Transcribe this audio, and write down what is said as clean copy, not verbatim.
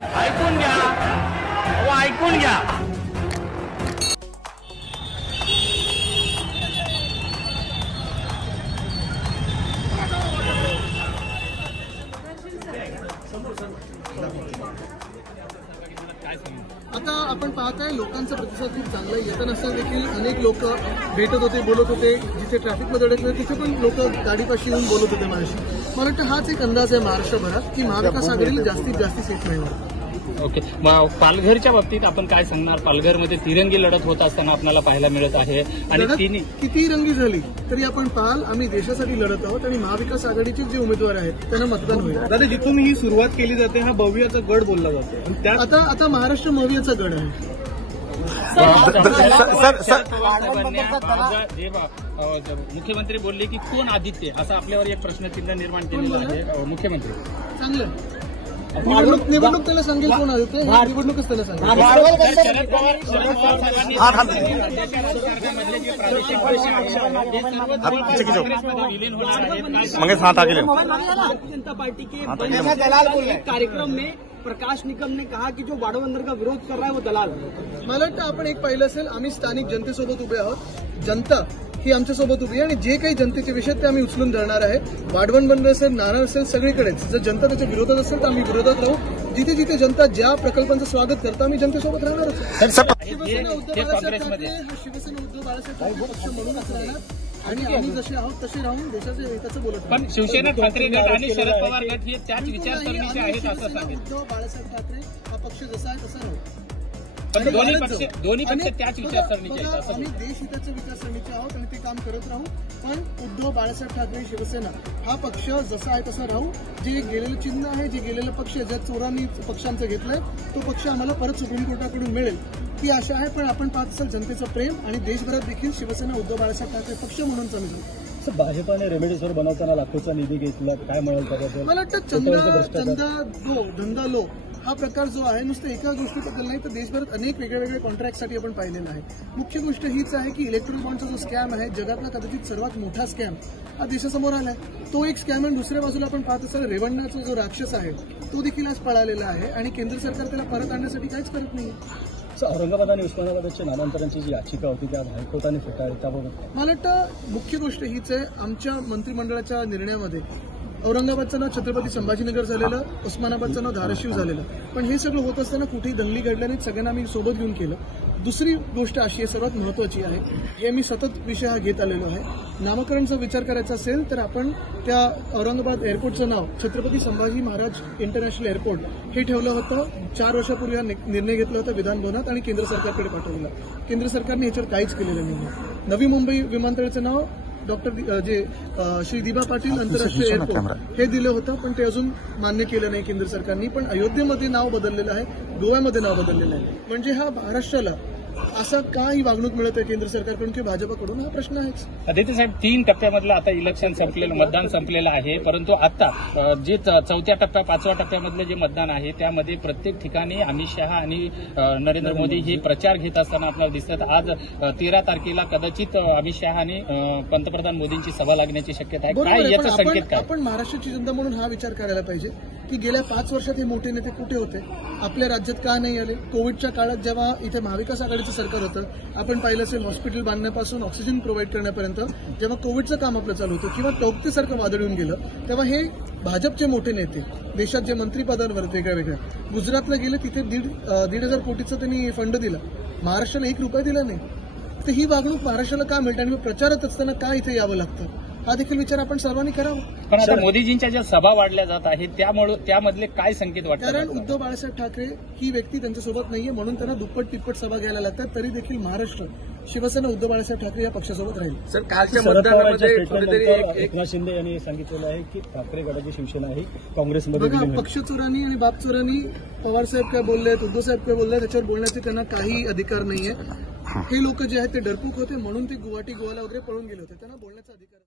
ऐकून घ्या, ऐकून घ्या. आता आपण पाहताय लोकांचा प्रतिसाद खूप चांगला आहे. येताना असताना देखील अनेक लोक भेटत होते, बोलत होते. जिथे ट्रॅफिकमध्ये अडकले तिथे पण लोक गाडीपाशी येऊन बोलत होते माझ्याशी. मला वाटतं हाच एक अंदाज आहे महाराष्ट्रभरात की महाविकास आघाडीला जास्तीत जास्त सीट मिळणार. ओके, मग पालघरच्या बाबतीत आपण काय सांगणार? पालघरमध्ये तिरंगी लढत होत असताना आपल्याला पाहायला मिळत आहे आणि किती रंगी झाली तरी आपण पाहाल आम्ही देशासाठी लढत आहोत आणि महाविकास आघाडीचे जे उमेदवार आहेत त्यांना मतदान होईल. दादा, जिथून ही सुरुवात केली जाते हा भव्याचा गड बोलला जातो. आता महाराष्ट्र भव्याचा गड आहे. मुख्यमंत्री बोलले की कोण आदित्य, असा आपल्यावर एक प्रश्नचिन्ह निर्माण केलेलं आहे. मुख्यमंत्री चांगलं निवडणूक त्याला सांगेल कोण आदित्य, निवडणूकच त्याला सांगेल. जनता पार्टी के कार्यक्रम में प्रकाश निकम ने कहा कि जो वाडवंदर का विरोध कर रहा है वो दलाल. मला वाटतं आपण एक पाहिलं असेल, आम्ही स्थानिक जनतेसोबत उभे आहोत. जनता ही आमच्यासोबत उभी आहे आणि जे काही जनतेचे विषय ते आम्ही उचलून धरणार आहे. वाढवण बंद असेल, नाणार असेल, सगळीकडेच जर जनता त्याच्या विरोधात असेल तर आम्ही विरोधात राहू. जिथे जिथे जनता ज्या प्रकल्पांचं स्वागत करतो आम्ही जनतेसोबत राहणारच. शिवसेना उद्धव बाळासाहेब ठाकरे हा शिवसेना उद्धव बाळासाहेब ठाकरे पक्ष म्हणूनच राहणार आणि आम्ही जसे आहोत तसे राहून देशाच्या हिताचं बोलत पण शिवसेना ठाकरे गट आणि शरद पवार गट हे त्याच विचारसरणीचे आहेत असं सांगेल. उद्धव बाळासाहेब ठाकरे हा पक्ष जसा आहे तसा राहू. दोन्ही पक्ष त्याच विचारसरणीचे आहेत असं. आम्ही देश हिताच्या विचारसरणीचे आहोत आणि ते काम करत राहू. पण उद्धव बाळासाहेब ठाकरे शिवसेना हा पक्ष जसा आहे तसा राहू. जे गेलेलं चिन्ह आहे, जे गेलेलं पक्ष ज्या चोरांनी पक्षांचं घेतलंय तो पक्ष आम्हाला परत सुप्रीम कोर्टाकडून मिळेल ही आशा आहे. पण आपण पाहत असाल जनतेचं प्रेम आणि देशभरात देखील शिवसेना उद्धव बाळासाहेब ठाकरे पक्ष म्हणून आम्ही जाऊ. भाजपाने रेमेडिसिवीर बनवताना लाखोचा निधी घेतला, काय म्हणाल त्याबद्दल? मला वाटतं धंदा लो हा प्रकार जो आहे नुसतं एका गोष्टीबद्दल नाही तर देशभरात अनेक वेगळ्या कॉन्ट्रॅक्टसाठी आपण पाहिलेला आहे. मुख्य गोष्ट हीच आहे की इलेक्ट्रॉनिक बॉन्डचा जो स्कॅम आहे जगातला कदाचित सर्वात मोठा स्कॅम हा देशासमोर आलाय. तो एक स्कॅम आहे. दुसऱ्या बाजूला आपण पाहत असाल रेवण्णाचा जो राक्षस आहे तो देखील आज पळालेला आहे आणि केंद्र सरकार त्याला परत आणण्यासाठी काहीच करत नाही. औरंगाबाद आणि उस्मानाबादच्या नामांतरांची जी याचिका होती त्या हायकोर्टाने फेटाळली, त्याबाबत मला वाटतं मुख्य गोष्ट हीच आहे. आमच्या मंत्रिमंडळाच्या निर्णयामध्ये औरंगाबादचं नाव छत्रपती संभाजीनगर झालेलं, उस्मानाबादचं नाव धाराशिव झालेलं. पण हे सगळं होत असताना कुठेही दंगली घडल्या नाहीत. सगळ्यांना आम्ही सोबत घेऊन केलं. दुसरी गोष्ट अशी आहे, सर्वात महत्वाची आहे, हे मी सतत विषय हा घेत आलेलो आहे. नामकरणचा विचार करायचा असेल तर आपण त्या औरंगाबाद एअरपोर्टचं नाव छत्रपती संभाजी महाराज इंटरनॅशनल एअरपोर्ट हे ठेवलं होतं. 4 वर्षापूर्वी हा निर्णय घेतला होता विधान भवनात आणि केंद्र सरकारकडे पाठवलेला. केंद्र सरकारने ह्याच्यावर काहीच केलेलं नाही. नवी मुंबई विमानतळाचं नाव श्री दिबा पाटील आंतरराष्ट्रीय एअरपोर्ट हे दिलं होतं पण ते अजून मान्य केलं नाही केंद्र सरकारने. पण अयोध्येमध्ये नाव बदललेलं आहे, गोव्यामध्ये नाव बदललेलं आहे. म्हणजे हा महाराष्ट्राला असं का ही वागणूक मिळत आहे केंद्र सरकारकडून किंवा भाजपाकडून हा प्रश्न आहेच. आदित्य साहेब, 3 टप्प्यामधलं आता इलेक्शन संपलेलं, मतदान संपलेलं आहे. परंतु आता जे 4थ्या टप्प्या 5व्या टप्प्यामधलं जे मतदान आहे त्यामध्ये प्रत्येक ठिकाणी अमित शहा आणि नरेंद्र मोदी हे प्रचार घेत असताना आपल्याला दिसतात. आज 13 तारखेला कदाचित अमित शहा आणि पंतप्रधान मोदींची सभा लागण्याची शक्यता आहे. काय याचं संकेत काय? आपण महाराष्ट्राची जनता म्हणून हा विचार करायला पाहिजे की गेल्या 5 वर्षात हे मोठे नेते कुठे होते, आपल्या राज्यात का नाही आले. कोविडच्या काळात जेव्हा इथे महाविकास आघाडीचं सरकार होतं, आपण पाहिलं असेल हॉस्पिटल बांधण्यापासून ऑक्सिजन प्रोव्हाइड करण्यापर्यंत जेव्हा कोविडचं काम आपलं चालू होतं किंवा टोकतेसारखं वादळ येऊन गेलं तेव्हा हे भाजपचे मोठे नेते देशात जे मंत्रिपदांवर वेगळ्या गुजरातला गेले तिथे 1,500 कोटीचं त्यांनी फंड दिला. महाराष्ट्राला 1 रुपया दिला नाही. तर ही वागणूक महाराष्ट्राला का मिळते आणि प्रचारात असताना का इथे यावं लागतं हा देखील विचार आपण सर्वांनी करावा. पण आता मोदीजींच्या ज्या सभा वाढल्या जात आहेत त्यामुळे त्यामधले काय संकेत वाटतात? कारण उद्धव बाळासाहेब ठाकरे ही व्यक्ती त्यांच्यासोबत नाहीये म्हणून त्यांना दुप्पट तिप्पट सभा घ्यायला लागतात. तरी देखील महाराष्ट्र शिवसेना उद्धव बाळासाहेब ठाकरे या पक्षासोबत राहील. सर, कालच्या मतदानामध्ये एकनाथ शिंदे यांनी सांगितलेलं आहे की ठाकरे गटाची शिवसेना ही काँग्रेसमध्ये पक्ष चोरांनी आणि बाप चोरांनी पवारसाहेब काय बोललेत, उद्धवसाहेब काय बोलले त्याच्यावर बोलण्याचे त्यांना काही अधिकार नाहीये. हे लोक जे आहेत ते डरपूक होते म्हणून ते गुवाहाटी गोवाला वगैरे पळून गेले होते. त्यांना बोलण्याचा अधिकार